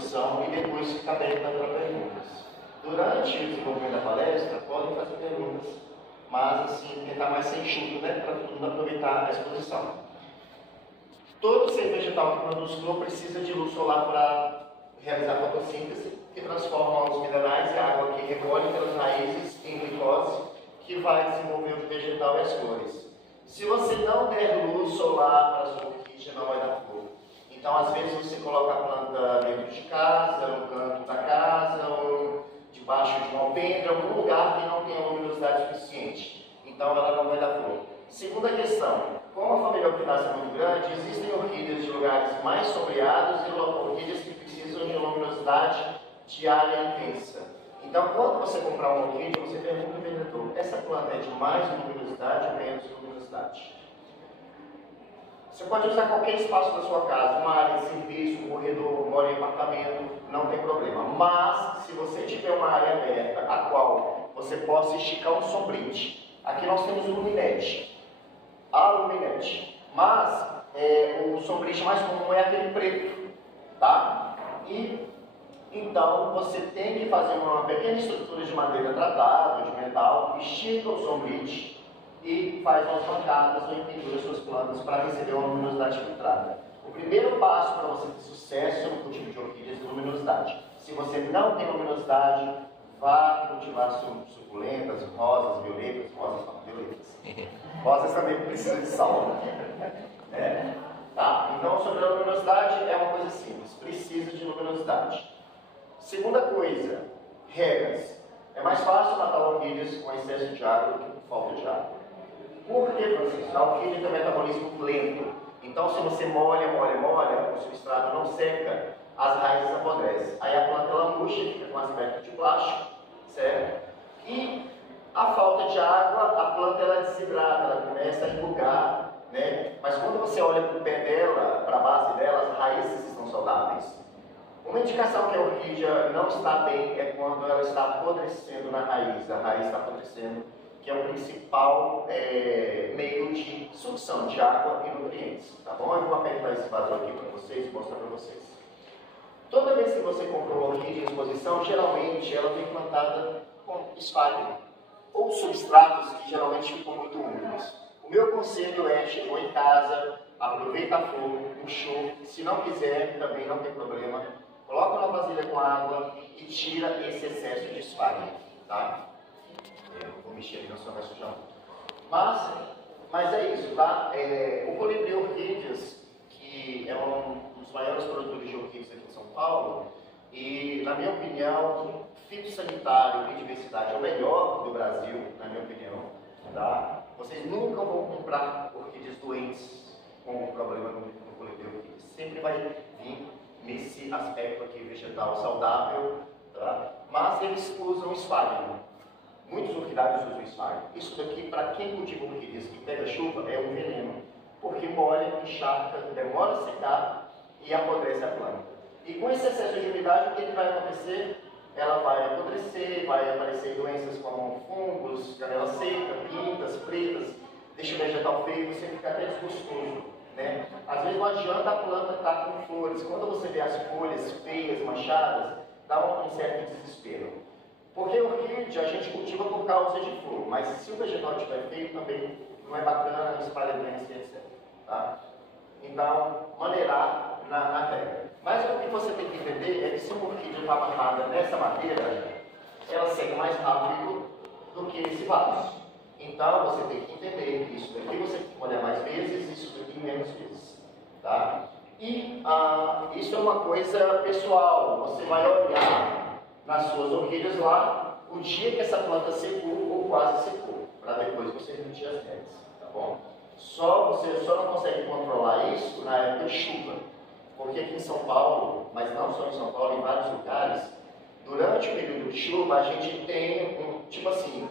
introdução e depois fica aberta para perguntas. Durante o desenvolvimento da palestra, podem fazer perguntas, mas assim, tentar mais ser enxuto, né, para todo mundo aproveitar a exposição. Todo ser vegetal que produz flor precisa de luz solar para realizar a fotossíntese, que transforma os minerais e a água que recolhe pelas raízes em glicose, que vai desenvolver o vegetal e as flores. Se você não der luz solar para a sua orquídea, não vai dar flor. Então, às vezes, você coloca a planta dentro de casa, no canto da casa, ou debaixo de um alpendre, algum lugar que não tenha luminosidade suficiente. Então, ela não vai dar flor. Segunda questão, como a família orquidácea é muito grande, existem orquídeas de lugares mais sombreados e orquídeas que precisam de luminosidade diária intensa. Então, quando você comprar uma orquídea, você pergunta ao vendedor, essa planta é de mais luminosidade ou menos luminosidade? Você pode usar qualquer espaço da sua casa, uma área de serviço, um corredor, mora em apartamento, não tem problema. Mas, se você tiver uma área aberta, a qual você possa esticar um sombrite, aqui nós temos o luminete, a luminete, mas o sombrite mais comum é aquele preto, tá? E então você tem que fazer uma pequena estrutura de madeira tratada, de metal, estica o sombrite e faz umas bancadas ou pendura suas plantas para receber uma luminosidade filtrada. O primeiro passo para você ter sucesso no cultivo de orquídeas é luminosidade. Se você não tem luminosidade, vá cultivar suculentas, rosas, violetas, rosas também precisam de sol. Tá, então sobre a luminosidade é uma coisa simples, precisa de luminosidade. Segunda coisa, regras. É mais fácil matar orquídeas com excesso de água do que com falta de água. Por que, Francisco? A orquídea tem um metabolismo lento. Então, se você molha, o substrato não seca, as raízes apodrecem. Aí a planta ela murcha, fica com aspecto de plástico, certo? E a falta de água, a planta ela desidrata, ela começa a enrugar, né? Mas quando você olha para o pé dela, para a base dela, as raízes estão saudáveis. Uma indicação que a orquídea não está bem é quando ela está apodrecendo na raiz. A raiz está apodrecendo, que é o principal meio de sucção de água e nutrientes. Tá bom? Eu vou apertar esse vaso aqui para vocês e mostrar para vocês. Toda vez que você compra uma orquídea em exposição, geralmente ela vem plantada com espalho ou substratos que geralmente ficam muito úmidos. O meu conselho é, chegou em casa, aproveita a flor, puxou, se não quiser, também não tem problema, coloca na vasilha com água e tira esse excesso de espalho, tá? Eu vou mexer ali, senão vai sujar muito. Mas é isso, tá? O Colibri Orquídeas, que é um dos maiores produtores de orquídeas aqui em São Paulo, e, na minha opinião, fitossanitário e diversidade é o melhor do Brasil, na minha opinião, tá? Vocês nunca vão comprar orquídeas doentes com problema no Colibri Orquídeas. Sempre vai vir nesse aspecto aqui vegetal saudável, tá? Mas eles usam espalho. Muitos orquidários usam espalho. Isso daqui, para quem cultiva orquídeas e pega chuva, é um veneno, porque molha, encharca, demora a secar e apodrece a planta. E com esse excesso de umidade, o que vai acontecer? Ela vai apodrecer, vai aparecer doenças como fungos, canela seca, pintas, pretas, deixa o vegetal feio, você fica até desgostoso, né? Às vezes não adianta a planta estar com flores. Quando você vê as folhas feias, manchadas, dá um certo desespero. Porque a orquídea a gente cultiva por causa de flor, mas se o vegetal estiver feio também não é bacana, espalha doença, etc. Tá? Então, maneirar na terra. Mas o que você tem que entender é que se uma orquídea está amarrada nessa madeira, ela seca mais rápido do que esse vaso. Então, você tem que entender que isso daqui você tem que molhar mais vezes, isso daqui menos vezes. Tá? E isso é uma coisa pessoal. Você vai olhar nas suas orquídeas lá o dia que essa planta secou ou quase secou, para depois você emitir as redes, tá bom? Você só não consegue controlar isso na época de chuva, porque aqui em São Paulo, mas não só em São Paulo, em vários lugares, durante o período de chuva a gente tem tipo assim,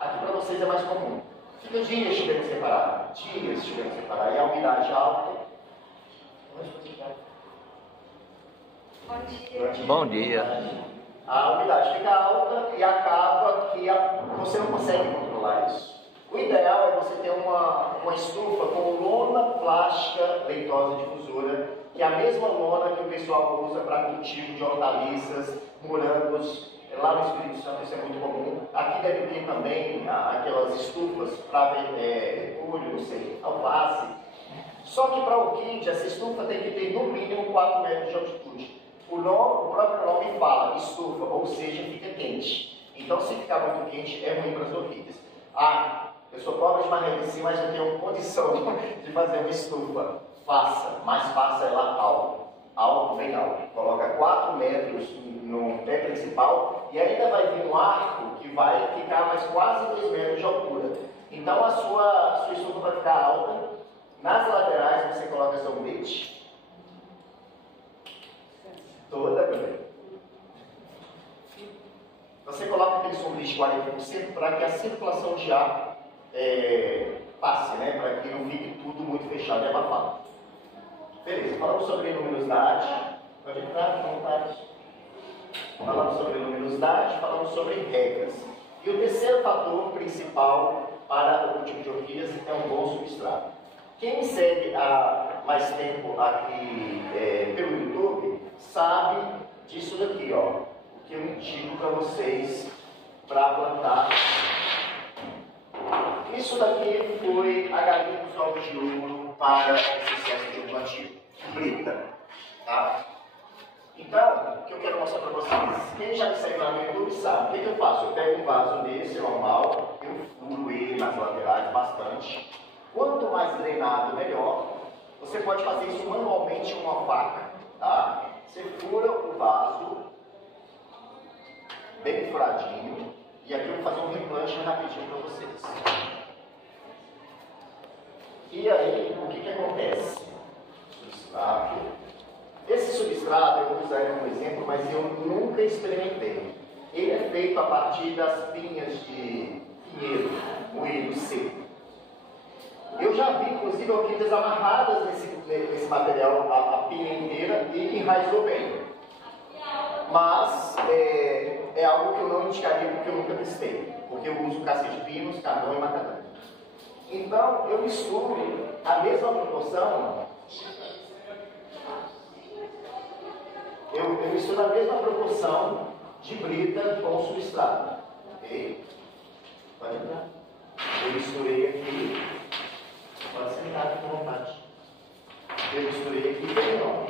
aqui para vocês é mais comum, fica dias chovendo separado, e a umidade alta. Bom dia. A umidade fica alta e acaba que você não consegue controlar isso. O ideal é você ter uma estufa com lona plástica leitosa difusora que é a mesma lona que o pessoal usa para cultivo de hortaliças, morangos. Lá no Espírito Santo isso é muito comum. Aqui deve ter também aquelas estufas para repolho, não sei, alface. Só que para orquídea, essa estufa tem que ter no mínimo 4 metros de altitude. O próprio nome fala estufa, ou seja, fica quente. Então, se ficar muito quente, é ruim para as orquídeas. Eu sou pobre de marrecia, mas eu tenho condição de fazer uma estufa. Faça, mas faça ela alto. Alto, bem alto. Coloca 4 metros no pé principal e ainda vai vir um arco que vai ficar mais quase 2 metros de altura. Então, a sua estufa vai ficar alta. Nas laterais, você coloca sombrite. Toda bem. Você coloca aquele sombrite de 40% para que a circulação de ar passe, né? Para que não fique tudo muito fechado e abafado. Beleza, falamos sobre luminosidade. Pode entrar, à vontade. Falamos sobre luminosidade, falamos sobre regras. E o terceiro fator principal para o cultivo de orquídeas é um bom substrato. Quem me segue há mais tempo aqui pelo YouTube sabe disso daqui, ó, o que eu indico para vocês para plantar. Isso daqui foi a galinha dos ovos de ouro para o sucesso de um plantio. Brita, tá? Então, o que eu quero mostrar para vocês, quem já me segue lá no YouTube sabe, o que eu faço? Eu pego um vaso desse, normal, eu furo ele nas laterais bastante. Quanto mais drenado, melhor. Você pode fazer isso manualmente com uma faca, tá? Você fura o vaso, bem furadinho, e aqui eu vou fazer um replante rapidinho para vocês. E aí, o que acontece? Substrato. Esse substrato, eu vou usar ele como exemplo, mas eu nunca experimentei. Ele é feito a partir das pinhas de pinheiro, moído seco. Eu já vi, inclusive, orquídeas amarradas nesse material, a pinha inteira, e enraizou bem. Mas é algo que eu não indicaria porque eu nunca testei. Porque eu uso casca de pinos, carvão e macadâmia. Então, eu misturo a mesma proporção. Eu misturo a mesma proporção de brita com substrato. Ok? Pode entrar. Eu misturei aqui. Pode sentar aqui com vontade. Eu misturei aqui e terminou.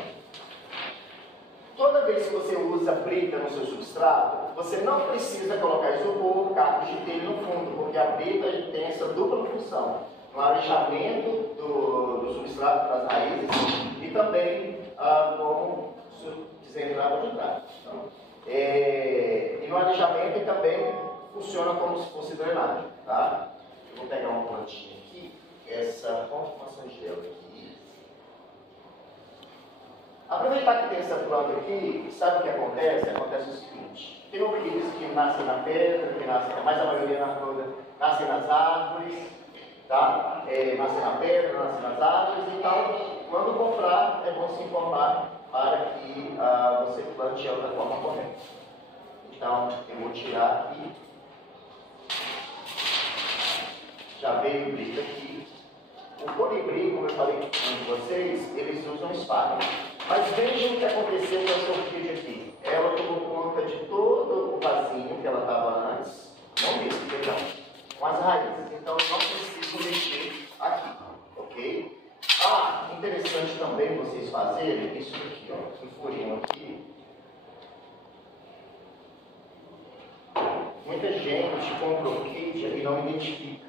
Toda vez que você usa brita no seu substrato, você não precisa colocar isopor, cacos de telha no fundo, porque a brita tem essa dupla função. No arejamento do substrato para as raízes e também como quiser entrar, pode entrar. Então, e no arejamento ele também funciona como se fosse drenagem. Tá? Eu vou pegar uma plantinha aqui, essa conformação de gel aqui. Aproveitar que tem essa planta aqui, sabe o que acontece? Acontece o seguinte: tem orquídeas que nascem na pedra, que nascem, mas a maioria nascem nas árvores, tá? Nascem na pedra, nascem nas árvores, então, quando comprar, é bom se informar para que você plante ela da forma correta. Então, eu vou tirar aqui. Já veio o brita aqui. O colibri, como eu falei com vocês, eles usam espalha. Mas vejam o que aconteceu com essa orquídea aqui. Ela tomou conta de todo o vasinho que ela estava antes, não mesmo, perdão, com as raízes. Então eu não preciso mexer aqui, ok? Interessante também vocês fazerem isso aqui, ó, um furinho aqui. Muita gente compra orquídea e não identifica.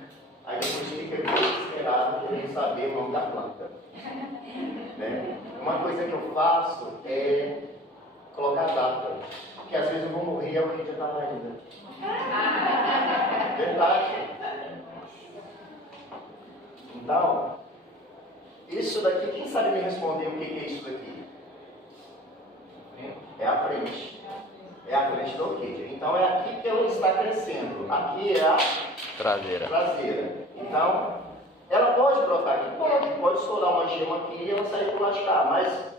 Aí depois fica desesperado querendo saber o nome da planta. Né? Uma coisa que eu faço é colocar data, porque às vezes eu vou morrer e a orquídea está lá ainda. Verdade. Então, isso daqui, quem sabe me responder o que é isso daqui? É a frente. É a frente da orquídea. Então é aqui que ela está crescendo. Aqui é a traseira. Então, ela pode brotar aqui? Pode estourar uma gema aqui e ela sair por lá de cá. Mas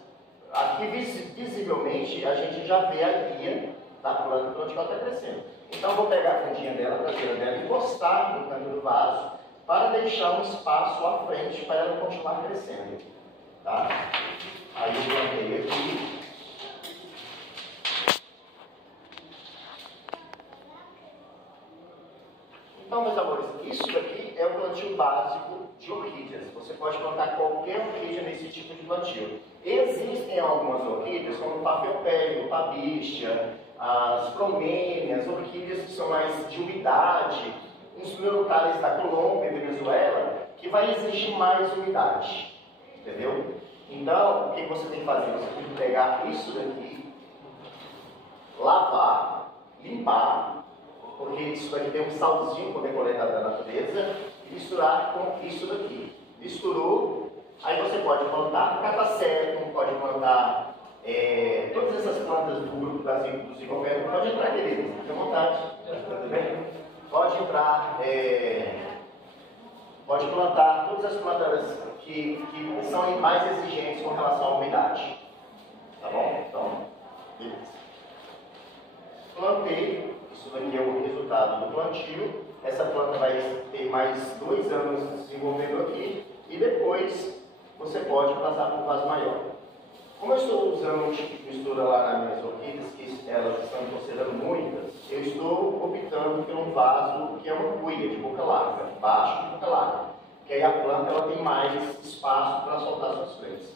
aqui visivelmente a gente já vê a guia da planta para onde ela está crescendo. Então eu vou pegar a fundinha dela, a traseira dela, e encostar no canto do vaso para deixar um espaço à frente para ela continuar crescendo. Tá? Aí eu plantei aqui. Então, meus amores, isso daqui é o plantio básico de orquídeas. Você pode plantar qualquer orquídea nesse tipo de plantio. Existem algumas orquídeas, como o papel-pé, o pabicha, as promênias, orquídeas que são mais de umidade, uns pluricales da Colômbia e Venezuela, que vai exigir mais umidade. Entendeu? Então, o que você tem que fazer? Você tem que pegar isso daqui, lavar, limpar, porque isso daqui tem um salzinho quando é coletado da natureza, e misturar com isso daqui. Misturou, aí você pode plantar catacétum, pode plantar todas essas plantas do grupo dos zigoméricos. Pode entrar, queridos, fique à vontade. Tudo bem? Pode entrar, pode plantar todas as plantas que são mais exigentes com relação à umidade. Tá bom? Então, beleza. Plantei. Isso daqui é o resultado do plantio. Essa planta vai ter mais 2 anos desenvolvendo aqui e depois você pode passar para um vaso maior. Como eu estou usando um tipo de mistura lá nas minhas orquídeas, que elas estão considerando muitas, eu estou optando por um vaso que é uma cuia de boca larga, baixo de boca larga, que aí a planta ela tem mais espaço para soltar suas flores.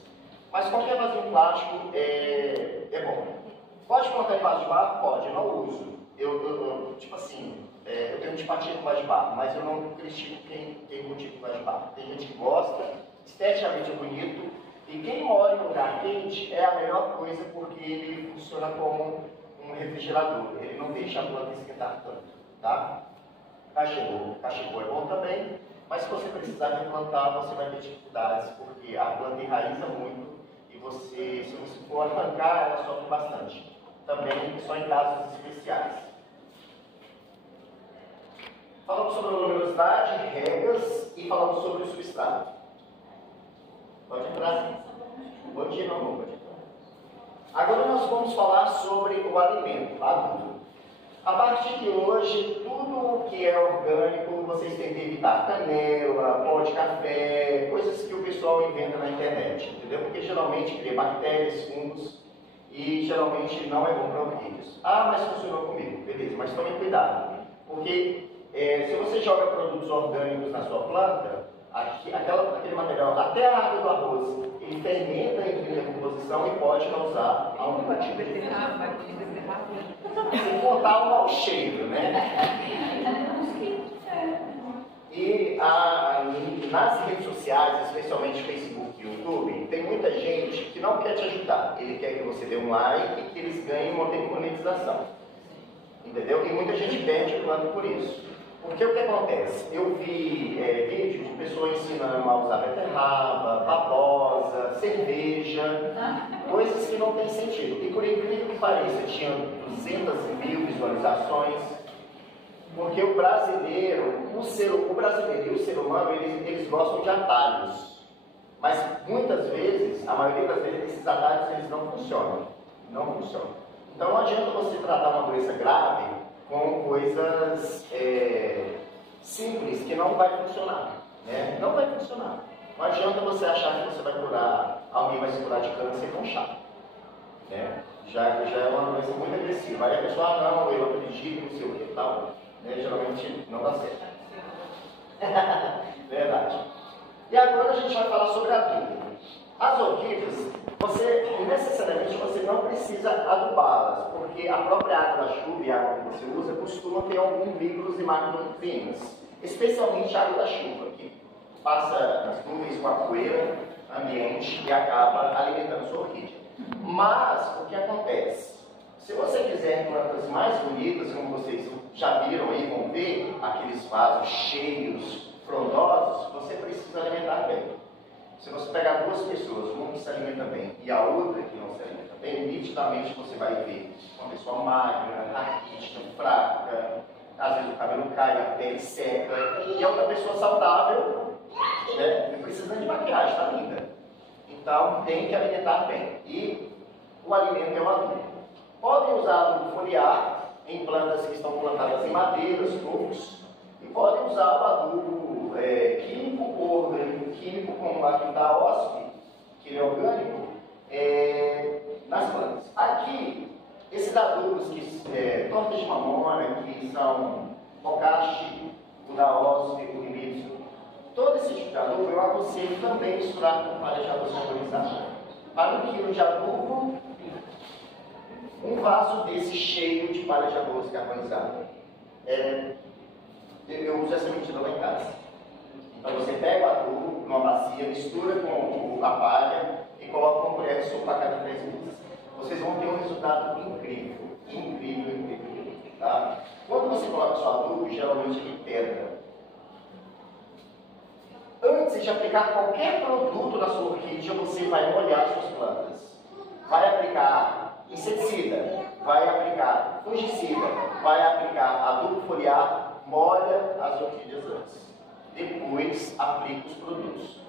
Mas qualquer vasinho plástico é bom. Pode plantar em vaso de barro? Pode, eu não uso. Tipo assim, eu tenho antipatia com vaso de barro, mas eu não critico quem tem motivo com vaso de barro. Tem gente que gosta, esteticamente é bonito, e quem mora em um lugar quente é a melhor coisa porque ele funciona como um refrigerador, ele não deixa a planta esquentar tanto, tá? Cachegou é bom também, mas se você precisar replantar, você vai ter dificuldades, porque a planta enraiza muito, e se você for arrancar, ela sofre bastante. Também só em casos especiais. Falamos sobre a luminosidade, regas e falamos sobre o substrato. Pode entrar. Bom dia, meu amor. Agora nós vamos falar sobre o alimento, adubo. A partir de hoje, tudo que é orgânico, vocês têm que evitar canela, pó de café, coisas que o pessoal inventa na internet, entendeu? Porque geralmente cria bactérias, fungos e geralmente não é bom para orquídeas. Ah, mas funcionou comigo, beleza, mas tomem cuidado, porque se você joga produtos orgânicos na sua planta, aquele material, até a água do arroz, ele fermenta em decomposição e pode causar algum tipo de beterraba. Sem contar o mau cheiro, né? E nas redes sociais, especialmente Facebook e YouTube, tem muita gente que não quer te ajudar. Ele quer que você dê um like e que eles ganhem uma monetização. Entendeu? E muita gente perde planta por isso. Porque o que acontece? Eu vi vídeos de pessoas ensinando a usar beterraba, babosa, cerveja, coisas que não têm sentido. E por incrível que pareça, tinha 200.000 visualizações, porque o brasileiro e o ser humano, eles gostam de atalhos. Mas muitas vezes, a maioria das vezes, esses atalhos eles não funcionam. Não funcionam. Então não adianta você tratar uma doença grave com coisas simples que não vai funcionar, né? Não vai funcionar. Não adianta você achar que você vai curar, alguém vai se curar de câncer com chá, né? Já é uma doença muito agressiva. Aí a pessoa, não, eu acredito, não sei o que e tal, né? Geralmente não dá certo. Verdade. E agora a gente vai falar sobre adubo. As orquídeas, necessariamente você não precisa adubá-las, porque a própria água da chuva e a água que você usa costuma ter alguns micros e macronutrientes, especialmente a água da chuva, que passa nas nuvens com a poeira ambiente e acaba alimentando sua orquídea. Mas o que acontece? Se você quiser plantas mais bonitas, como vocês já viram aí, vão ver, aqueles vasos cheios, frondosos, você precisa alimentar bem. Se você pegar 2 pessoas, uma que se alimenta bem e a outra que não se alimenta bem, nitidamente você vai ver uma pessoa magra, raquítica, fraca, às vezes o cabelo cai, a pele seca, e a outra pessoa saudável, né, precisando de maquiagem, está linda. Então tem que alimentar bem. E o alimento é o adubo. Podem usar adubo foliar em plantas que estão plantadas em madeiras, tufos, e podem usar o adubo químico ou orgânico. Químico, como aqui da OSP, que ele é orgânico, nas plantas. Aqui, esses adubos, tortas de mamona, que são bocashi, o da ospe, o hibisco, todo esse tipo de adubo eu aconselho também misturar com palha de arroz carbonizado. Para 1 quilo de adubo, um vaso desse cheio de palha de arroz carbonizado. Eu uso essa medida lá em casa. Então você pega o adubo numa bacia, mistura com a palha e coloca uma colher de sopa a cada 3 vezes. Vocês vão ter um resultado incrível, incrível, incrível. Tá? Quando você coloca o seu adubo, geralmente ele pedra. Antes de aplicar qualquer produto na sua orquídea, você vai molhar suas plantas. Vai aplicar inseticida, vai aplicar fungicida, vai aplicar adubo foliar, molha as orquídeas antes. Depois aplica os produtos.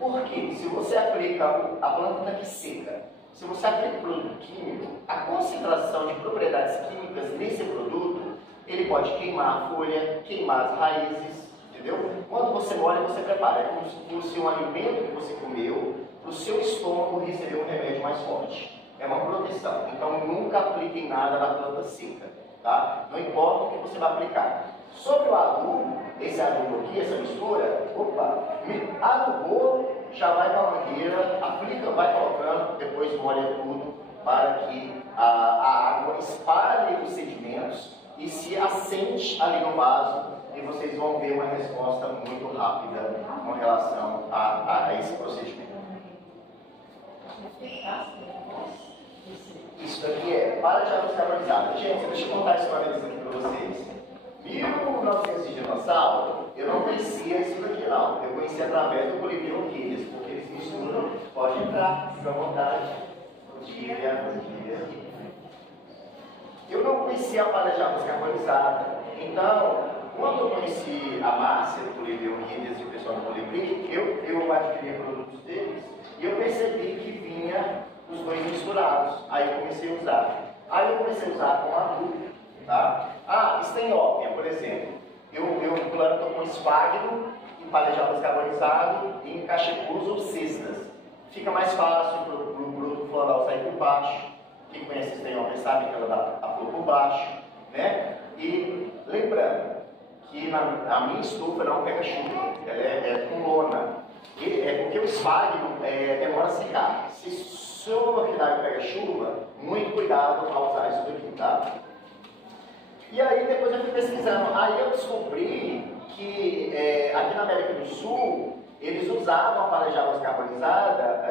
Por quê? Se você aplica, a planta está aqui seca. Se você aplica o produto químico, a concentração de propriedades químicas nesse produto, ele pode queimar a folha, queimar as raízes, entendeu? Quando você molha, você prepara. É como se fosse um alimento que você comeu, para o seu estômago receber um remédio mais forte. É uma proteção. Então nunca apliquem nada na planta seca, tá? Não importa o que você vai aplicar. Sobre o adubo, esse adubo aqui, essa mistura, adubou, já vai para a mangueira, aplica, vai colocando, depois molha tudo para que a água espalhe os sedimentos e se assente ali no vaso e vocês vão ver uma resposta muito rápida com relação a esse procedimento. Isso daqui é palha de arroz carbonizado. Gente, deixa eu contar a história disso aqui para vocês. 1900 de dinossauro, eu não conhecia isso daqui não. Eu conheci através do Colibri Orquídeas, porque eles misturam. Pode entrar, fica à vontade. Bom dia. Eu não conhecia a palha de arroz carbonizada. Então, quando eu conheci a Márcia do Colibri Orquídeas e o pessoal do Colibri, eu adquiri produtos deles e eu percebi que vinha os dois misturados. Aí eu comecei a usar. Aí eu comecei a usar com adubo. Tá? Stenópia, por exemplo. Eu planto com esfagno, em palha de arroz carbonizado e em cachepus ou cestas. Fica mais fácil para o produto floral sair por baixo. Quem conhece Stenópia sabe que ela dá a flor por baixo. Né? E lembrando que a minha estufa não pega chuva, ela é com lona. É porque o esfagno demora a secar. Se o seu orquidário pega chuva, muito cuidado ao usar isso daqui, tá? E aí depois eu fui pesquisando, aí eu descobri que aqui na América do Sul, eles usavam a palha de arroz carbonizada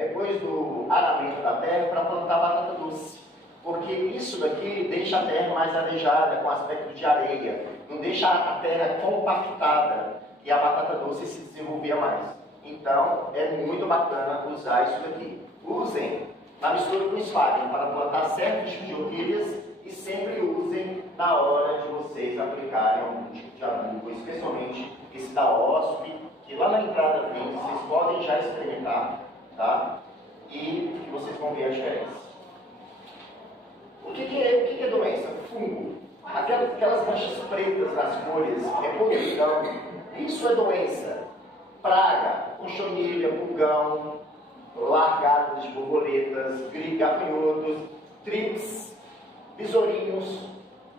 depois do aramento da terra para plantar batata doce. Porque isso daqui deixa a terra mais arejada, com aspecto de areia, não deixa a terra compactada e a batata doce se desenvolver mais. Então é muito bacana usar isso daqui. Usem na mistura com esfagno para plantar certos tipos de orquídeas e sempre usem na hora de vocês aplicarem algum tipo de adubo, especialmente esse da ospe, que lá na entrada vem, vocês podem já experimentar, tá? E que vocês vão ver a diferença. O que é doença? Fungo. Aquelas manchas pretas nas folhas, podridão. Isso é doença. Praga, conchonilha, pulgão, largadas de borboletas, gafanhotos, trips, besourinhos,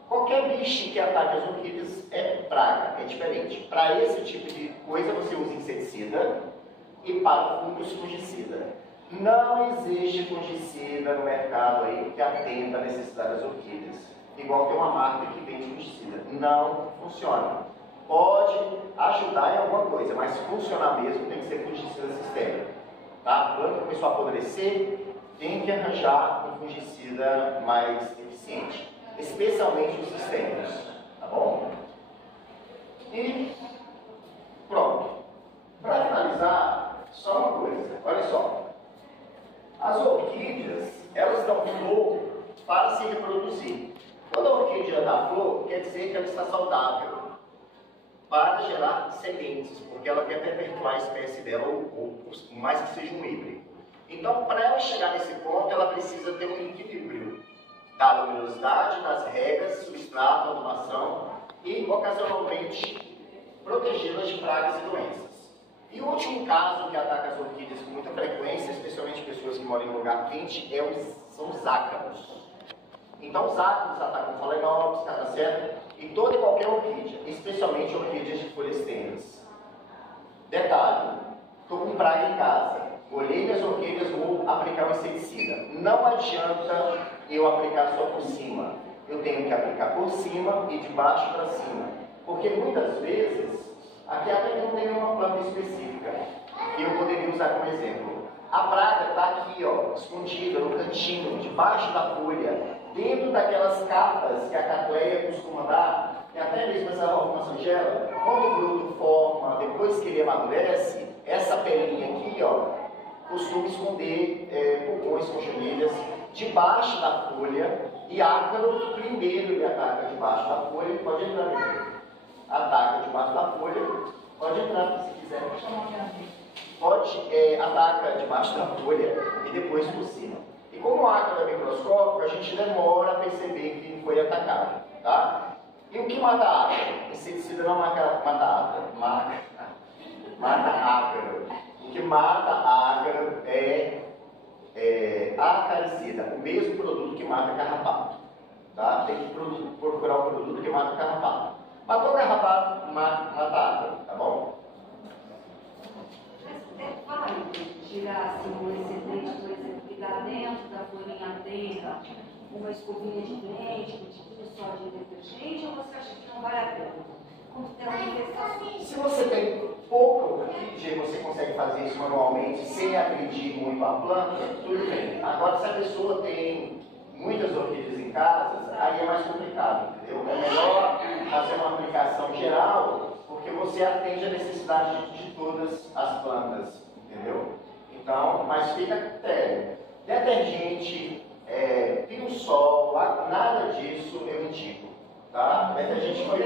qualquer bicho que ataque as orquídeas é praga, é diferente. Para esse tipo de coisa você usa inseticida e para fungos fungicida. Não existe fungicida no mercado aí que atenda a necessidade das orquídeas. Igual tem uma marca que vende fungicida. Não funciona. Pode ajudar em alguma coisa, mas funcionar mesmo tem que ser fungicida sistêmico. Tá? A planta começou a apodrecer, tem que arranjar um fungicida mais eficiente, especialmente os sistêmicos, tá bom? E pronto. Para finalizar, só uma coisa, olha só. As orquídeas, elas dão flor para se reproduzir. Quando a orquídea dá flor, quer dizer que ela está saudável para gerar sementes, porque ela quer perpetuar a espécie dela, ou mais que seja um híbrido. Então, para ela chegar nesse ponto, ela precisa ter um equilíbrio da luminosidade, das regas, substrato, adubação e, ocasionalmente, protegê-las de pragas e doenças. E o último caso que ataca as orquídeas com muita frequência, especialmente pessoas que moram em lugar quente, são os ácaros. Então os ácaros atacam Phalaenopsis, Cataceta e toda e qualquer orquídea, especialmente orquídeas de folhas tênues. Detalhe, estou com praga em casa, olhei minhas orquídeas, vou aplicar um inseticida. Não adianta eu aplicar só por cima, eu tenho que aplicar por cima e de baixo para cima. Porque muitas vezes, aqui até não tem uma planta específica que eu poderia usar como exemplo. A praga está aqui, ó, escondida no cantinho, debaixo da folha, dentro daquelas capas que a catleia costuma dar, e até mesmo essa orfançangela, quando o broto forma, depois que ele amadurece, essa pelinha aqui, ó, costuma esconder pulgões, cochonilhas, debaixo da folha, e ácaro primeiro ele ataca debaixo da folha, pode entrar aqui. Ataca debaixo da folha, pode entrar se quiser. Ataca debaixo da folha e depois por cima. E como o ácaro é microscópico, a gente demora a perceber que foi atacado, tá? E o que mata ácaro? Inseticida não mata ácaro, mata ácaro. O que mata ácaro é acaricida, o mesmo produto que mata carrapato, tá? Tem que procurar o produto que mata carrapato. Matou carrapato, mata ácaro, tá bom? É válido tirar assim, um excedente, por exemplo, ficar dentro da folhinha dentro, uma escovinha de dente, um tipo só de detergente, ou você acha que não vale a pena? Quando tem uma infestação. Se você tem pouca orquídea e você consegue fazer isso manualmente sem agredir muito a planta, tudo bem. Agora, se a pessoa tem muitas orquídeas em casa, aí é mais complicado, entendeu? É melhor fazer uma aplicação geral, porque você atende a necessidade de todas as plantas, entendeu? Então, mas fica a critério. Detergente, pio-sol, nada disso eu indico, tá? Detergente foi...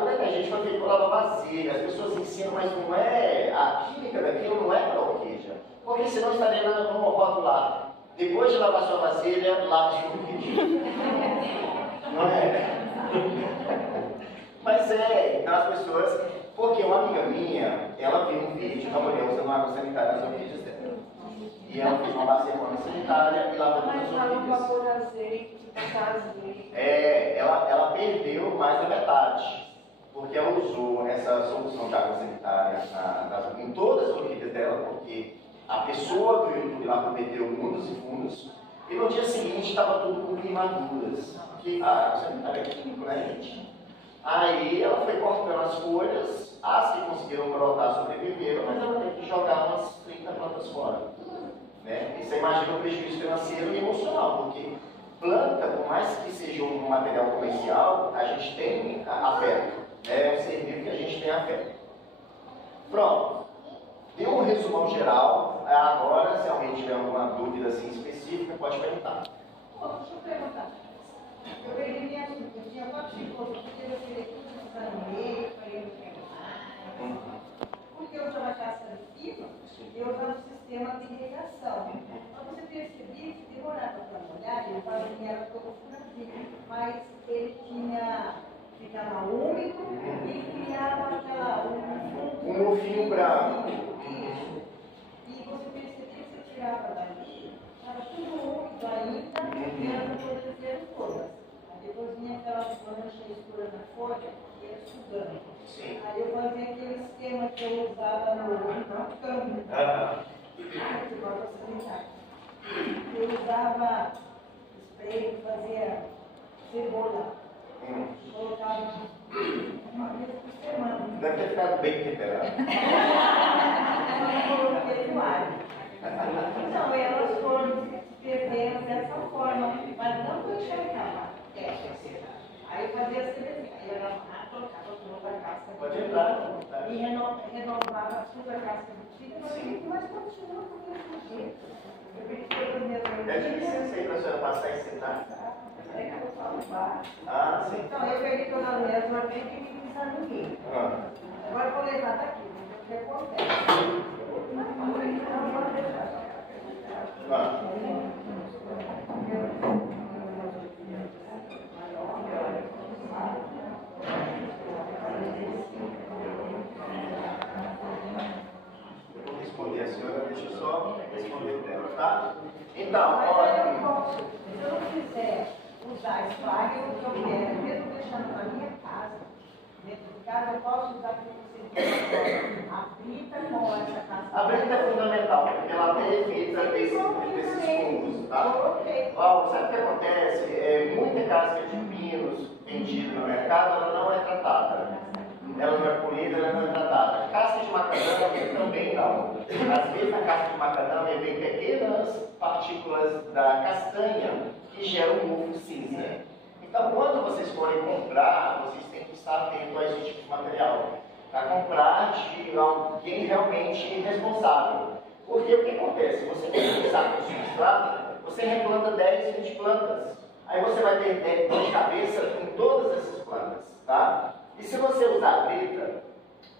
o detergente foi feito para lavar vasilha, as pessoas ensinam, mas não é, a química daquilo não é para orquídea, porque senão estaria no rótulo lá. Depois de lavar sua vasilha, lave sua orquídea. Não é? Mas então as pessoas... Porque uma amiga minha, ela viu um vídeo da mulher usando água sanitária nas orquídeas dela. E ela fez uma bacia com água sanitária e lavou todas as orquídeas. Ela perdeu mais da metade. Porque ela usou essa solução de água sanitária em todas as orquídeas dela, porque a pessoa do YouTube lá prometeu mundos e fundos, e no dia seguinte estava tudo com queimaduras. Porque a água sanitária é químico, né, gente? Aí ela foi cortando as folhas, as que conseguiram brotar sobreviveram, mas ela teve que jogar umas 30 plantas fora. Né? E você imagina o prejuízo financeiro e emocional, porque planta, por mais que seja um material comercial, a gente tem afeto. É um ser vivo que a gente tem afeto. Pronto. Deu um resumão geral. Agora, se alguém tiver alguma dúvida assim, específica, pode perguntar. Deixa eu perguntar. Eu peguei minha dúvida. Eu tinha 4 tipos, porque eu queria tudo para no meio, para eu pegar. Porque eu usava a casca de cima, eu usava o sistema de irrigação. Para você perceber que demorava para molhar, eu fazia ela toda furadinha, mas ele tinha... ficava úmido e criava um mofinho branco. E você percebia que você tirava dali, estava tudo úmido ainda, e era para poder ter todas. Aí depois vinha aquelas manchas escuras na folha, e ia sugando. Sim. Aí eu fazia aquele esquema que eu usava no campo. Eu usava spray, fazia cebola. Colocava uma vez por semana. Deve ter ficado bem temperado. Eu coloquei no ar. Então, elas foram se perdendo dessa forma, mas não vou enxergar. Aí eu fazia a cerveja. Aí eu colocava toda a casca. Pode entrar. E renovava toda a casca do tipo, mas continua com o mesmo jeito. Eu vi que todas as minhas Pede licença aí para a senhora passar e sentar. É que eu falo baixo. Ah, sim. Então, eu peguei toda a mesma vez e me pisar no rio. Agora eu vou levar daqui, o que acontece? posso, se eu não quiser usar esse flagre, eu quero, mesmo deixando na minha casa, dentro de casa, eu posso usar aquilo que você disse agora, a brita com essa casca. A brita é fundamental, porque ela evita esses fungos, tá? Ó, sabe o que acontece? Muita casca de pinos vendida no mercado, ela não é tratada. Ela não é polida, ela não é tratada. Casca de macadâmia também não. Às vezes na casca de macadâmia vem pequenas partículas da castanha que geram um mofo cinza. Então, quando vocês forem comprar, vocês têm que estar atentos a esse tipo de material. Para comprar de alguém realmente responsável. Porque o que acontece? Você tem um saco de substrato, você replanta 10, 20 plantas. Aí você vai ter dor de cabeça em todas essas plantas, tá? E se você usar a brita,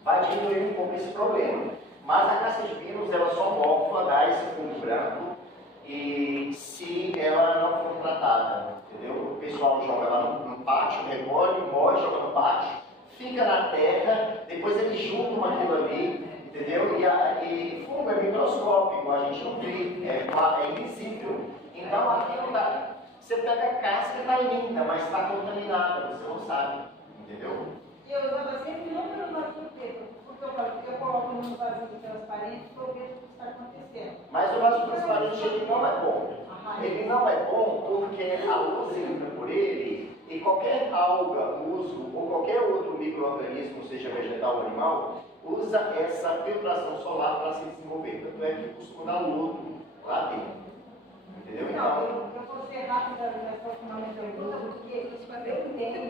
vai diminuir um pouco esse problema. Mas a casca de pinos, ela só mofa, dá esse fundo branco, e se ela não for tratada, entendeu? O pessoal joga ela no pátio, recolhe, moe, joga no pátio, fica na terra, depois eles juntam aquilo ali, entendeu? E fungo é microscópico, a gente não vê, é invisível. Então aquilo tá, você pega a casca, está linda, mas está contaminada, você não sabe, entendeu? E eu usava sempre não pelo vaso preto, porque eu coloco num vasinho transparente para eu ver o que está acontecendo. Mas o vaso transparente ele não é bom. Ele não é bom porque a luz entra por ele e qualquer alga, musgo ou qualquer outro micro-organismo, seja vegetal ou animal, usa essa filtração solar para se desenvolver. Tanto é que costuma dar lodo lá dentro. Entendeu? Não, eu vou ser rápida nessa última pergunta, porque eu tenho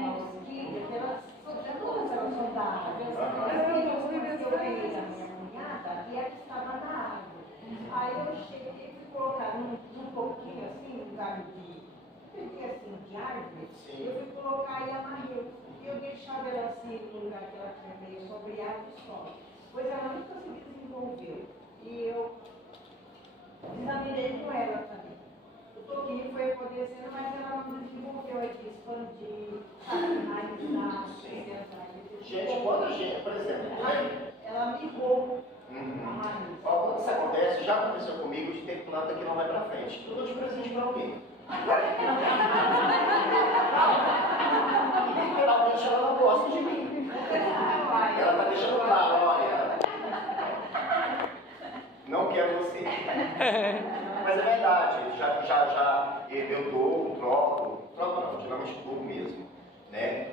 mosquitas, todas elas são da água. Eu peguei da minha cunhada e ela estava na água. Aí eu cheguei e fui colocar num pouquinho assim, um galho de árvore, eu fui colocar e amarrei. E eu deixava ela assim no lugar que ela tinha meio sombreado e sol. Pois ela nunca se desenvolveu. E eu desamirei com ela também. O toquinho foi apodrecendo, mas ela não desenvolveu aqui, expandir, raizar, Gente, quando a gente, por exemplo, ela mirrou a raiz. Quando isso acontece, já aconteceu comigo de ter planta que não vai pra frente. Eu dou de presente pra alguém. Literalmente ela não gosta de mim. Ela está deixando claro, olha, não quero você. Mas é verdade, já eu dou, troco não, geralmente dou mesmo. Né?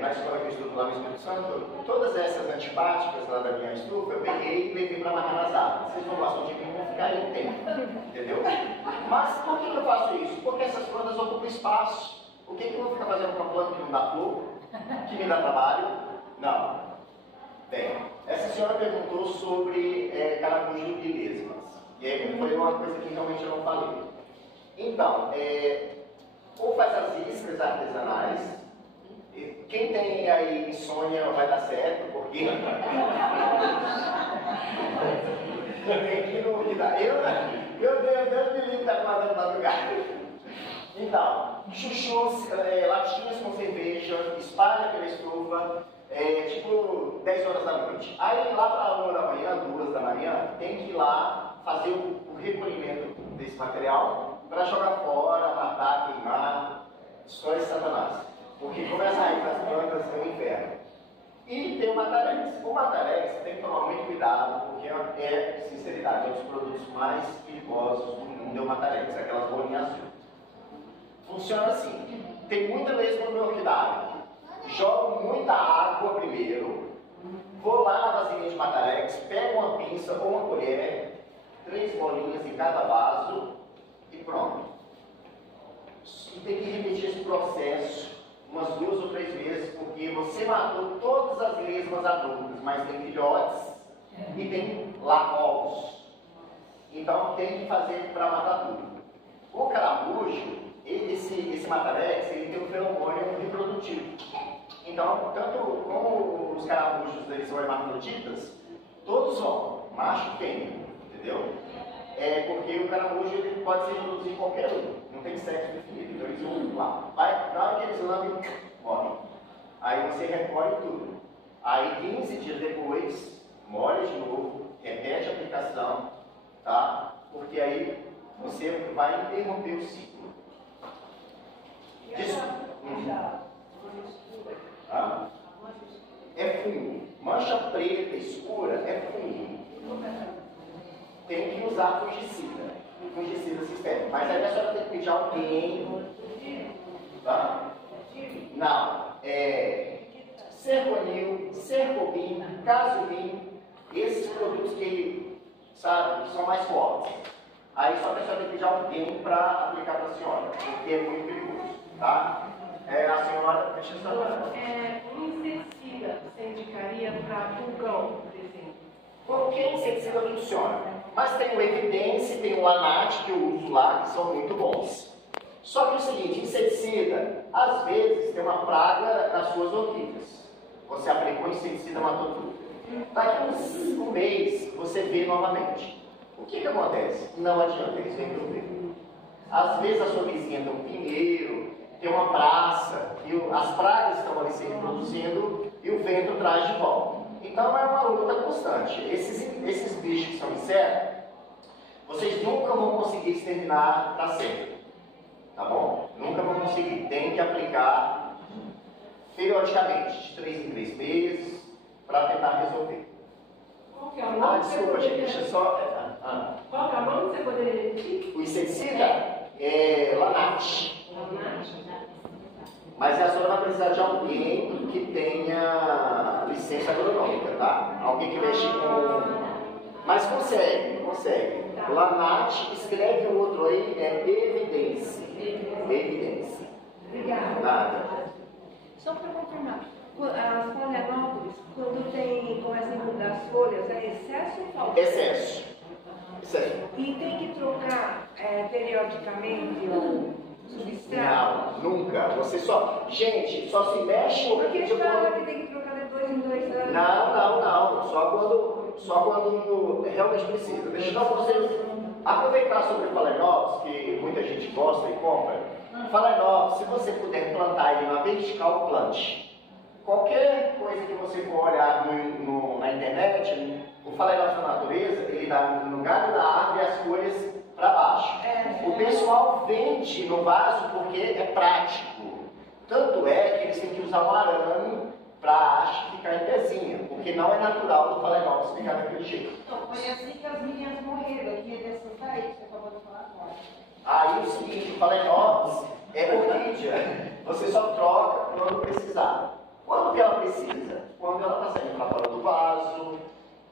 Na escola que eu estudo lá no Espírito Santo, todas essas antibáticas lá da minha estufa, eu peguei e levei para amarrar nas árvores. Vocês não gostam de mim, vão ficar aí um tempo. Entendeu? Mas por que eu faço isso? Porque essas plantas ocupam espaço. O que eu vou ficar fazendo com uma planta que não dá flor? Que me dá trabalho? Não. Bem, essa senhora perguntou sobre caramujo e lesmas. E aí foi uma coisa que realmente eu não falei. Então, ou faz as iscas artesanais. Quem tem aí insônia vai dar certo, porque tem que não cuidar. Meu Deus me livre da quadra da madrugada. Então, chuchus, latinhas com cerveja, espalha pela estufa, tipo 10 horas da noite. Aí lá para 1 da manhã, 2 da manhã, tem que ir lá fazer o recolhimento desse material para jogar fora, matar, queimar, história de Satanás. Porque começa a ir para as plantas é um inferno. E tem o Matarex. O Matarex tem que tomar muito cuidado, porque sinceridade, é um dos produtos mais perigosos do mundo, é o Matarex, aquelas bolinhas azuis. Funciona assim, tem muita lesma no orquidário, jogo muita água primeiro, vou lá na vasilha de Matarex, pego uma pinça ou uma colher, 3 bolinhas em cada vaso e pronto. E tem que repetir esse processo umas 2 ou 3 vezes, porque você matou todas as lesmas adultas, mas tem filhotes e tem lá ovos. Então tem que fazer para matar tudo. O caramujo, esse Matarex, ele tem um feromônio reprodutivo. Então, tanto como os caramujos eles são hermafroditas, todos vão, macho e fêmea, entendeu? Porque o caramujo ele pode se reproduzir em qualquer um. Não tem sexo definido, então eles vão lá. Na hora que eles lambem, morrem. Aí você recolhe tudo. Aí 15 dias depois, molha de novo, repete a aplicação, tá? Porque aí você vai interromper o ciclo. É fungo. Mancha preta escura é fungo. Tem que usar fungicida sistêmico. Mas aí a senhora tem que pedir alguém. Tá? Não. Serconil, Sercobin, Casulin, esses produtos que, sabe, são mais fortes. Aí só a pessoa tem que pedir alguém para aplicar para a senhora, porque é muito perigoso, tá? A senhora, deixa eu só... Um inseticida você indicaria para pulgão, por exemplo? Qualquer inseticida funciona. Mas tem o Evidence, tem o Lanat que eu uso lá, que são muito bons. Só que é o seguinte, inseticida, às vezes tem uma praga nas suas orquídeas. Você aplicou inseticida, matou tudo. Daqui um mês, você vê novamente. O que acontece? Não adianta, eles vêm pro ver. Às vezes a sua vizinha tem um pinheiro, tem uma praça, e as pragas estão ali se reproduzindo e o vento traz de volta. Então é uma luta constante. Esses bichos que são insetos, vocês nunca vão conseguir exterminar para sempre. Tá bom? Nunca vão conseguir. Tem que aplicar periodicamente, de 3 em 3 meses, para tentar resolver. Qual que é o nome? Desculpa, gente, deixa só. Qual que é o nome que você poderia repetir? O inseticida é Lanat. Mas a senhora vai precisar de alguém que tenha licença agronômica, tá? Alguém que mexe com. Mas consegue. Lanat, escreve o outro aí, é Evidence. Obrigada. Nada. Só para confirmar, as Phalaenopsis, quando começa a mudar as folhas, é excesso ou falta? Excesso. E tem que trocar periodicamente o substrato? Não, nunca. Você só. Gente, só se mexe o Porque fala que tem que trocar de 2 em 2 anos. Não. Só quando realmente precisa. Deixa eu dar para vocês aproveitar sobre o Phalaenopsis, que muita gente gosta e compra. Phalaenopsis, se você puder plantar ele na vertical, plante. Qualquer coisa que você for olhar na internet, o Phalaenopsis na natureza, ele dá no galho da árvore as folhas para baixo. O pessoal vende no vaso porque é prático. Tanto é que eles têm que usar um arame para a haste ficar em pezinha, porque não é natural do Phalaenopsis ficar daquele jeito. Então, foi assim que as minhas morreram, aqui dessas daí que você acabou de falar agora. Aí o seguinte, o Phalaenopsis é orquídea. Você só troca quando precisar. Quando que ela precisa? Quando ela está saindo para fora do vaso,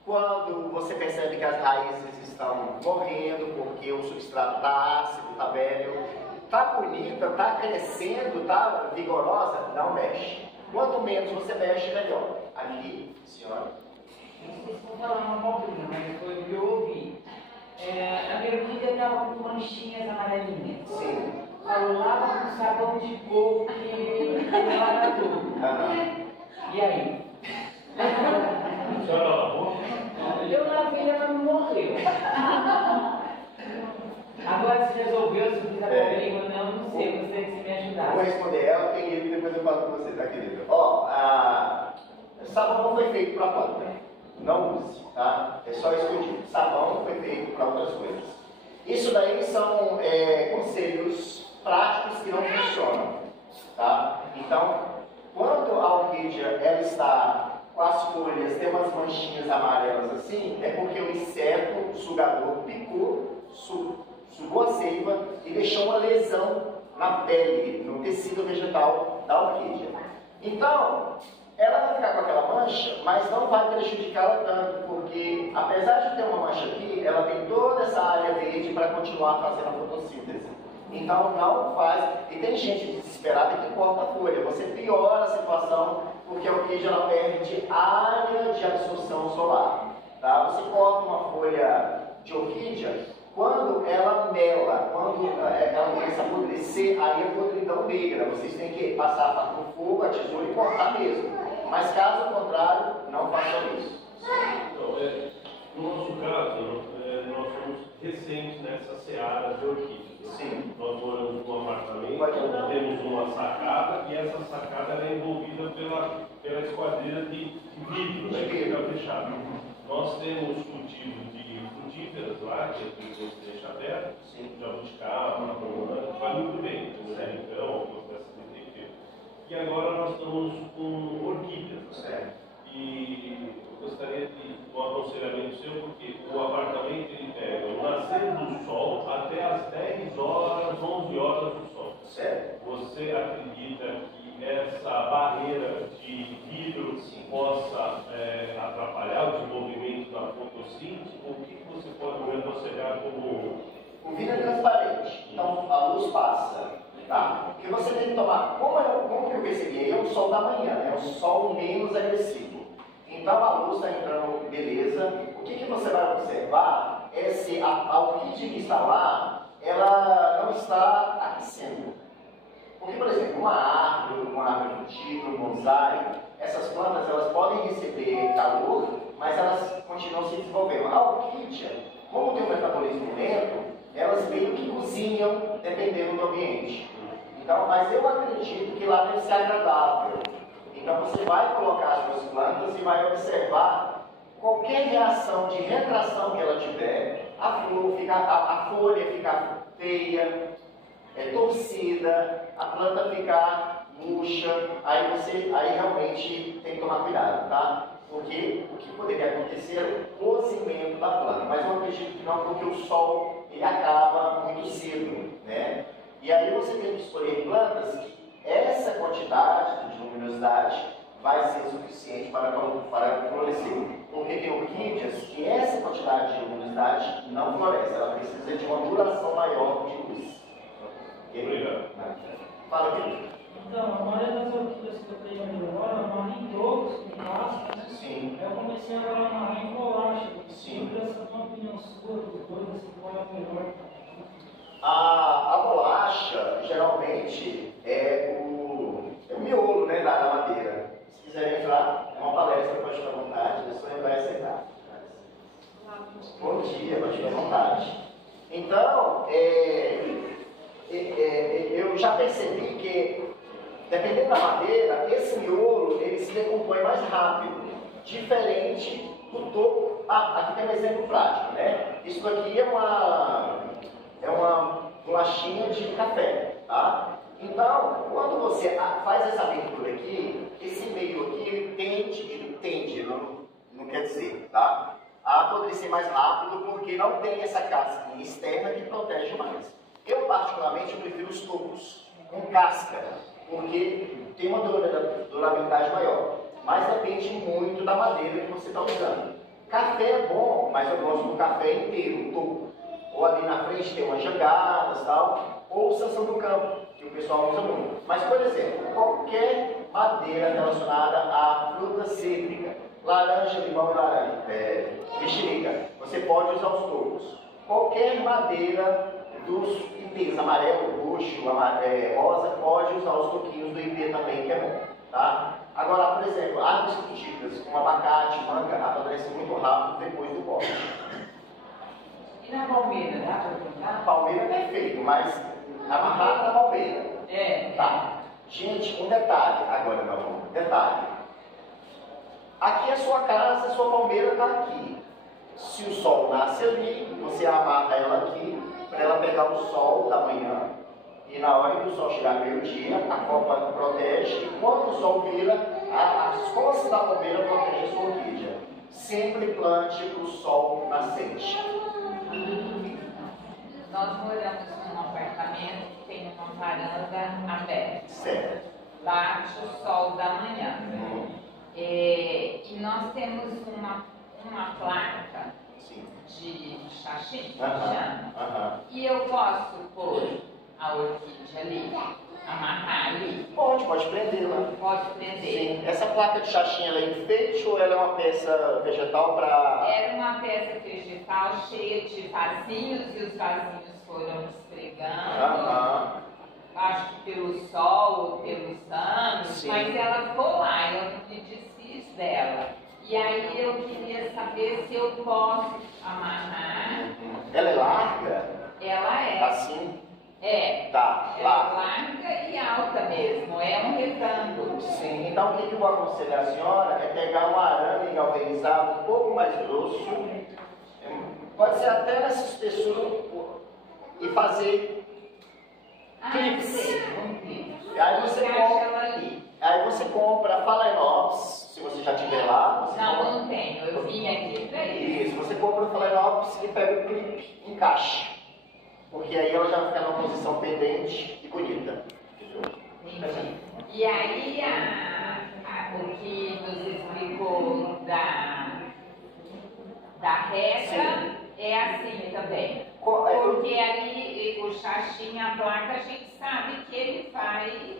quando você percebe que as raízes estão morrendo porque o substrato está ácido, está velho, está bonita, está crescendo, está vigorosa, não mexe. Quanto menos você mexe, melhor. Aqui, senhora. Vocês vão falar uma abobrinha, mas foi o que eu ouvi. A minha orquídea estava com manchinhas amarelinhas. Sim. Falou, lava com sabão de coco que lava tudo. E aí? A senhora lavou? Eu lavei, ela não morreu. Agora se resolveu, se fiz a abobrinha ou não sei, gostaria que você me ajudasse. Vou responder ela, tem ele, depois eu falo com você, tá, querido? Ó, sabão não foi feito para planta. Não use, tá? É só escondido. Sabão foi feito para outras coisas. Isso daí são conselhos práticos que não funcionam, tá? Então, quando a orquídea ela está com as folhas, tem umas manchinhas amarelas assim, é porque o inseto sugador picou, sugou a seiva e deixou uma lesão na pele, no tecido vegetal da orquídea. Então, ela vai ficar com aquela mancha, mas não vai prejudicá-la tanto, porque apesar de ter uma mancha aqui, ela tem toda essa área verde para continuar fazendo a fotossíntese. Então não faz, e tem gente desesperada que corta a folha, você piora a situação, porque a orquídea ela perde área de absorção solar. Tá? Você corta uma folha de orquídea, quando ela mela, quando ela começa a apodrecer, aí é podridão negra, vocês têm que passar a faca no fogo, a tesoura e cortar mesmo. Mas caso contrário, não façam isso. Então, no nosso caso, nós somos recentes nessa seara de orquídeas. Sim. Nós moramos num apartamento, temos uma sacada e essa sacada é envolvida pela esquadrilha de vidro, né, que fica fechada. Nós temos cultivo de frutíferas lá, que você deixa aberto, jabuticaba, mamona, vai muito bem, manjericão, essas frutíferas. E agora nós estamos com orquídeas. Certo. E eu gostaria de um aconselhamento seu, porque o apartamento ele pega o nascer do sol até as 10 horas, 11 horas do sol. Certo. Você acredita que essa barreira de vidro possa atrapalhar o desenvolvimento da fotossíntese? O que você pode me aconselhar como... O vidro é transparente, então a luz passa. Tá? O que você tem que tomar, como que eu percebi? É o sol da manhã, é o sol menos agressivo. Então a luz está entrando, beleza. O que você vai observar é se a orquídea que está lá, ela não está aquecendo. Porque, por exemplo, uma árvore frutífera, um bonsai, essas plantas elas podem receber calor, mas elas continuam se desenvolvendo. A orquídea, como tem um metabolismo lento, elas meio que cozinham dependendo do ambiente. Então, mas eu acredito que lá deve ser agradável. Então você vai colocar as suas plantas e vai observar qualquer reação de retração que ela tiver, a folha ficar feia, torcida, a planta ficar murcha, aí realmente tem que tomar cuidado, tá? Porque o que poderia acontecer é o cozimento da planta, mas eu acredito que não, porque o sol ele acaba muito cedo, né? E aí você tem que escolher plantas que essa quantidade de luminosidade vai ser suficiente para florescer. Porque tem orquídeas que essa quantidade de luminosidade não floresce, ela precisa de uma duração maior de luz. Obrigado. Fala, Pedro. Então, a maioria das orquídeas que eu tenho ali agora, amarra em trocos, com casca, né? Sim. Eu comecei agora a amarrar em bolacha. Sim. Eu queria saber uma opinião sua dos dois, assim, qual é a melhor. A bolacha, geralmente, é o miolo, né, da madeira. Se quiserem entrar, é uma palestra, pode ficar à vontade, é só entrar e aceitar. Bom dia, pode ficar à vontade. Então, eu já percebi que, dependendo da madeira, esse miolo ele se decompõe mais rápido, diferente do topo. Aqui tem um exemplo prático, né? Isso aqui é uma bolachinha de café, tá? Então, quando você faz essa abertura aqui, esse meio aqui ele tende, não quer dizer, tá? A apodrecer mais rápido porque não tem essa casca externa que protege mais. Eu, particularmente, prefiro os topos com casca, porque tem uma durabilidade maior. Mas depende muito da madeira que você está usando. Café é bom, mas eu gosto do café inteiro, o topo. Ou ali na frente tem umas jangadas e tal, ou o Sansão do Campo, que o pessoal usa muito. Mas, por exemplo, qualquer madeira relacionada à fruta cítrica, laranja, limão e laranja, mexerica, você pode usar os topos. Qualquer madeira dos ipês, amarelo, roxo, rosa, pode usar os toquinhos do ipê também, que é bom, tá? Agora, por exemplo, árvores frutíferas, como abacate, manga, apodrecem muito rápido depois do corte. E na palmeira, dá para plantar? Palmeira é perfeito, mas amarrado na palmeira. Tá. Gente, um detalhe agora, meu amor. Detalhe. Aqui é a sua casa, a sua palmeira está aqui. Se o sol nasce ali, você amarra ela aqui, para ela pegar o sol da manhã. E na hora que o sol chegar meio-dia, a copa protege. E quando o sol vira, as costas da palmeira protegem a sua orquídea. Sempre plante para o sol nascente. Nós moramos num apartamento que tem uma varanda aberta. Certo. Bate o sol da manhã. E nós temos uma placa de xaxim, que chama. E eu posso pôr a orquídea ali, amarrar ali? Pode prender lá. Pode prender. Sim. Essa placa de xaxim, ela é enfeite ou ela é uma peça vegetal para... Era uma peça vegetal cheia de vasinhos e os vasinhos foram esfregando. Acho que pelo sol ou pelos anos, mas ela ficou lá, eu me desfiz dela. E aí eu queria saber se eu posso amarrar. Ela é larga? Ela é. Assim? Tá, larga e alta mesmo, é um retângulo. Sim, então o que eu vou aconselhar a senhora é pegar um arame galvanizado um pouco mais grosso, Pode ser até nessa espessura e fazer clips. Aí você compra Phalaenops, se você já tiver lá. Não tenho, eu vim aqui para isso. Isso, você compra o Phalaenops e pega o clipe, encaixa. Porque aí ela já vai ficar numa posição pendente e bonita. Entendi. E aí, o que você explicou da regra é assim também. Porque ali o chaxinha, a placa, a gente sabe que ele vai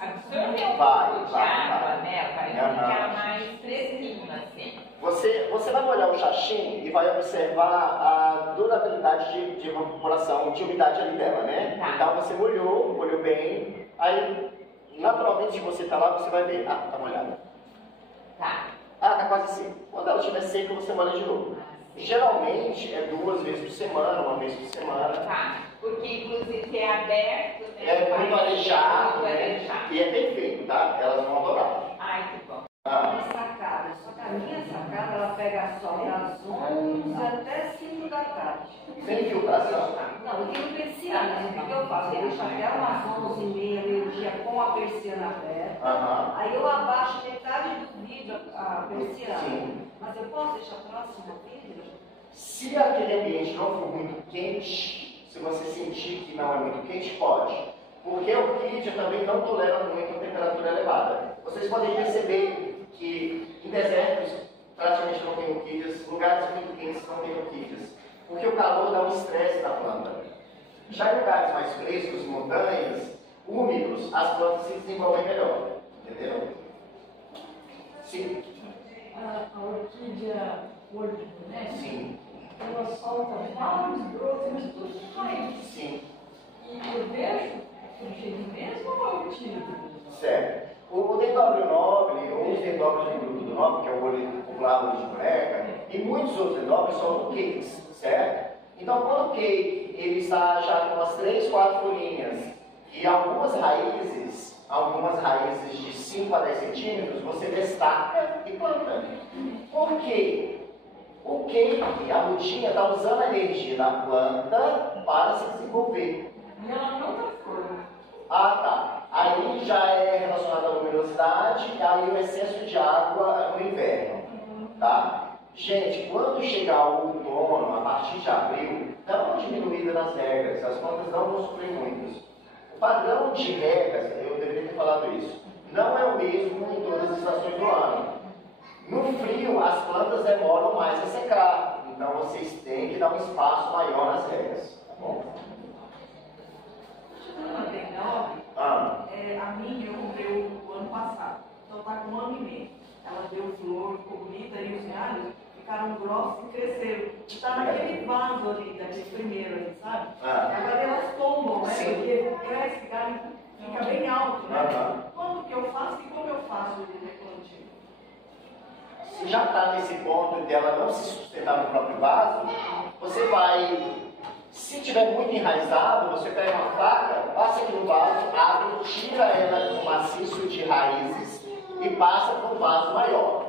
absorver um pouco de água, né? Vai ficar mais fresquinho assim. Você vai molhar o chaxim e vai observar a durabilidade de evaporação, de umidade ali dela, né? Tá. Então você molhou bem, aí naturalmente se você tá lá, você vai ver, tá molhada. Tá. Tá quase seco. Quando ela estiver seca, você molha de novo. Geralmente é 2 vezes por semana, 1 vez por semana. Tá. Porque inclusive é aberto, né? É muito arejado, né? arejado. E é perfeito, tá? Elas vão adorar. Ai, que bom. Minha sacada, só que a minha sacada ela pega sol das 11 até 5 da tarde. Sem filtração. Não, eu tenho persiana, né? O que eu faço? Eu deixo até umas 11h30, meio-dia com a persiana aberta. Aí eu abaixo metade do vidro a persiana. Sim. Mas eu posso deixar próximo do vidro? Se aquele ambiente não for muito quente, se você sentir que não é muito quente, pode. Porque a orquídea também não tolera muito a temperatura elevada. Vocês podem perceber que em desertos praticamente não tem orquídeas, lugares muito quentes não tem orquídeas. Porque o calor dá um estresse na planta. Já em lugares mais frescos, montanhas, úmidos, as plantas se desenvolvem melhor. Entendeu? Sim. A orquídea orbe, né? Sim. Ela solta vários brotos, mas tudo de raiz. Sim. E eu vejo surgindo mesmo ou eu tiro? Certo. O dendróbio nobre, ou os dendróbios do grupo do nobre, que é o olho popular, olho de boneca, e muitos outros dendróbios são cakes, certo? Então, quando o cake ele está já com umas 3, 4 folhinhas e algumas raízes de 5 a 10 centímetros, você destaca e planta. Por quê? O cake, a mudinha, está usando a energia da planta para se desenvolver. E ela não dá flor. Tá. Aí já é relacionado à luminosidade e aí o excesso de água no inverno, tá? Gente, quando chegar o outono, a partir de abril, dá uma diminuída nas regras, as plantas não vão sofrer muito. O padrão de regras, eu deveria ter falado isso, não é o mesmo em todas as estações do ano. No frio, as plantas demoram mais a secar, então vocês têm que dar um espaço maior nas regras, tá bom? A minha eu comprei o ano passado, então está com 1 ano e meio. Ela deu flor, ficou bonita e os galhos ficaram grossos e cresceram. Está naquele vaso ali, daquele primeiro ali, sabe? Agora elas tombam, né? Sim. Porque cresce, galho fica bem alto, né? Quando que eu faço e como eu faço o replantio? Se já está nesse ponto dela não se sustentar no próprio vaso, você vai, se tiver muito enraizado, você pega uma faca, passa aqui no vaso, abre, tira ela do maciço de raízes e passa para um vaso maior.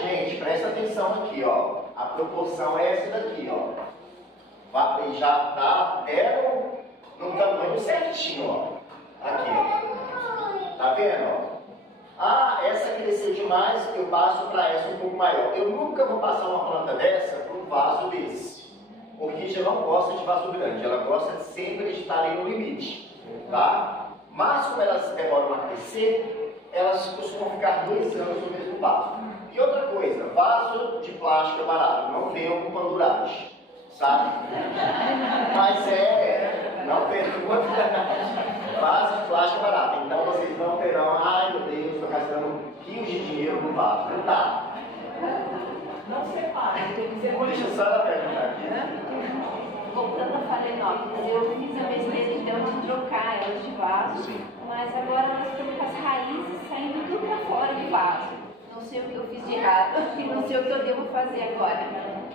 Gente, presta atenção aqui, ó. A proporção é essa daqui, ó. Já está até no tamanho certinho, ó. Aqui, ó. Tá vendo, ó? Essa cresceu demais, eu passo para essa um pouco maior. Eu nunca vou passar uma planta dessa para um vaso desse. Porque já não gosta de vaso grande, ela gosta sempre de estar ali no limite, tá? Mas como elas demoram a crescer, elas costumam ficar 2 anos no mesmo vaso. E outra coisa, vaso de plástico é barato, não venham com panduragem, sabe? Mas não venham com panduragem. Vaso de plástico é barato, então vocês não terão, ai meu Deus, estou gastando rios de dinheiro no vaso. Não tá. Não separa, tem que ser Deixa só ela perguntar aqui. Voltando a Phalaenopsis, eu fiz a besteira então de trocar elas de vaso, mas agora nós estamos com as raízes saindo tudo para fora de vaso. Não sei o que eu fiz de errado e não sei o que eu devo fazer agora.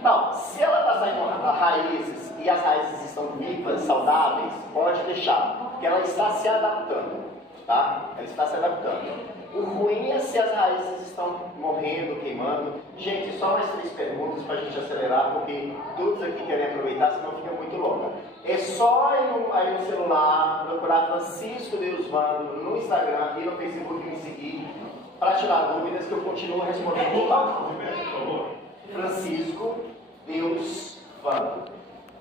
Não, se ela está saindo raízes e as raízes estão vivas, saudáveis, pode deixar, porque ela está se adaptando, tá? Ela está se adaptando. O ruim é se as raízes estão morrendo, queimando. Gente, só mais 3 perguntas para a gente acelerar, porque todos aqui querem aproveitar, senão fica muito longa. É só aí no celular, procurar Francisco Deus Vando no Instagram e no Facebook me seguir, para tirar dúvidas que eu continuo respondendo lá. Francisco Deus Vando.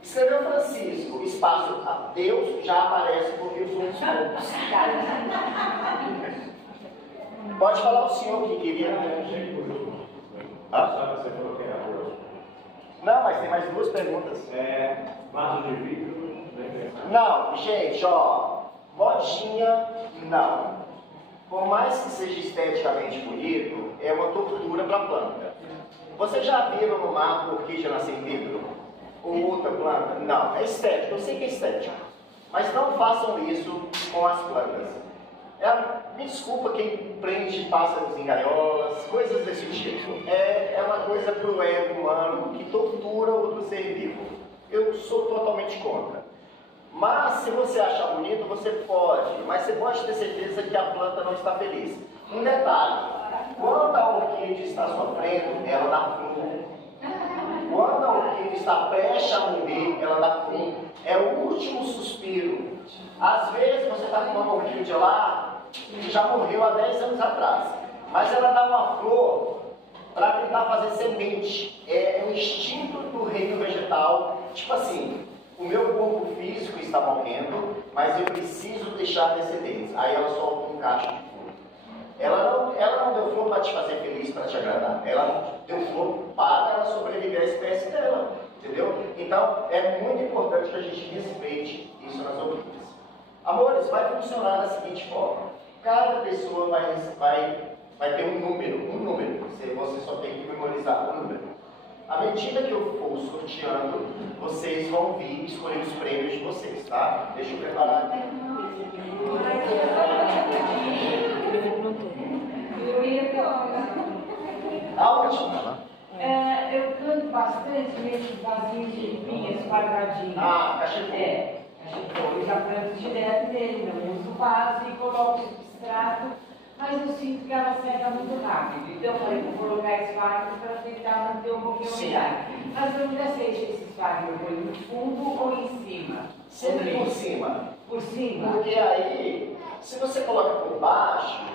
Escreveu Francisco, espaço Deus, já aparece porque eu sou um poucos. Pode falar o senhor que queria. Você falou que era hoje. Não, mas tem mais 2 perguntas. Vaso de vidro. Não, gente, ó. Modinha, não. Por mais que seja esteticamente bonito, é uma tortura para a planta. Vocês já viram no mar orquídea nascer em vidro? Ou outra planta? Não, é estético, eu sei que é estético. Mas não façam isso com as plantas. Me desculpa quem prende pássaros em gaiolas, coisas desse tipo. É uma coisa pro ego humano que tortura outro ser vivo. Eu sou totalmente contra. Mas se você achar bonito, você pode. Mas você pode ter certeza que a planta não está feliz. Um detalhe, quando a orquídea está sofrendo, ela dá flor. Quando a orquídea está prestes a morrer, ela dá flor. É o último suspiro. Às vezes você está com uma orquídea lá, que já morreu há 10 anos atrás. Mas ela dá uma flor para tentar fazer semente. É um instinto do reino vegetal. Tipo assim, o meu corpo físico está morrendo, mas eu preciso deixar descendentes. Aí ela solta um cacho de flor. Ela não deu flor para te fazer feliz, para te agradar. Ela deu flor para ela sobreviver à espécie dela. Entendeu? Então, é muito importante que a gente respeite isso nas orquídeas. Amores, vai funcionar da seguinte forma. Cada pessoa vai ter um número. Você só tem que memorizar o número. À medida que eu for sorteando, vocês vão vir escolher os prêmios de vocês, tá? Deixa eu preparar aqui. A última. Eu planto bastante nesses vasinhos de vinhas quadradinhos. Cachepô. Cachepô. Eu já planto direto nele, não uso vaso e coloco substrato, mas eu sinto que ela seca muito rápido. Então eu falei, vou colocar espaço para tentar manter um pouquinho a umidade. Mas eu nunca sei se esse espaço eu ponho no fundo ou em cima. Sempre por cima. Por cima? Porque aí, se você coloca por baixo,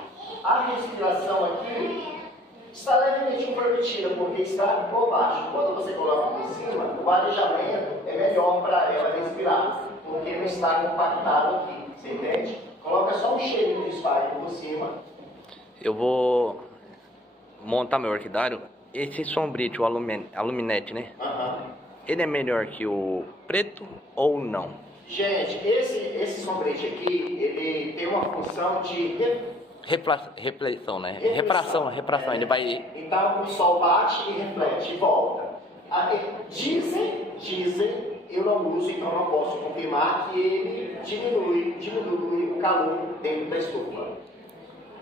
a respiração aqui está levemente comprometida, porque está por baixo. Quando você coloca por cima, o arejamento é melhor para ela respirar, porque não está compactado aqui, você entende? Coloca só um cheirinho de spike por cima. Eu vou montar meu orquidário. Esse sombrite, o aluminete, né? Ele é melhor que o preto ou não? Gente, esse sombrite aqui, ele tem uma função de reflexão, né? Refração, ele vai... Então o sol bate e reflete e volta. Dizem, eu não uso, então não posso confirmar que ele diminui o calor dentro da estufa.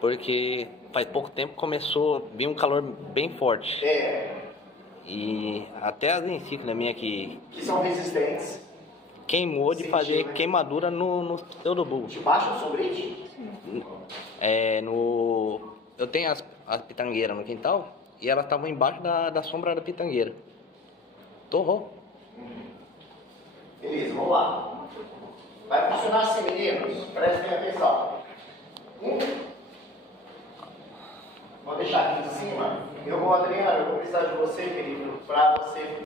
Porque faz pouco tempo começou a vir um calor bem forte. E até as encíclicas minhas que são resistentes. Queimou de fazer queimadura no seu urubu. Debaixo do sombrite? Eu tenho as pitangueiras no quintal e elas estavam embaixo da sombra da pitangueira. Torrou. Beleza, vamos lá. Vai funcionar assim, meninos. Prestem atenção. Vou deixar aqui em cima. Adriana, eu vou precisar de você, querido, para você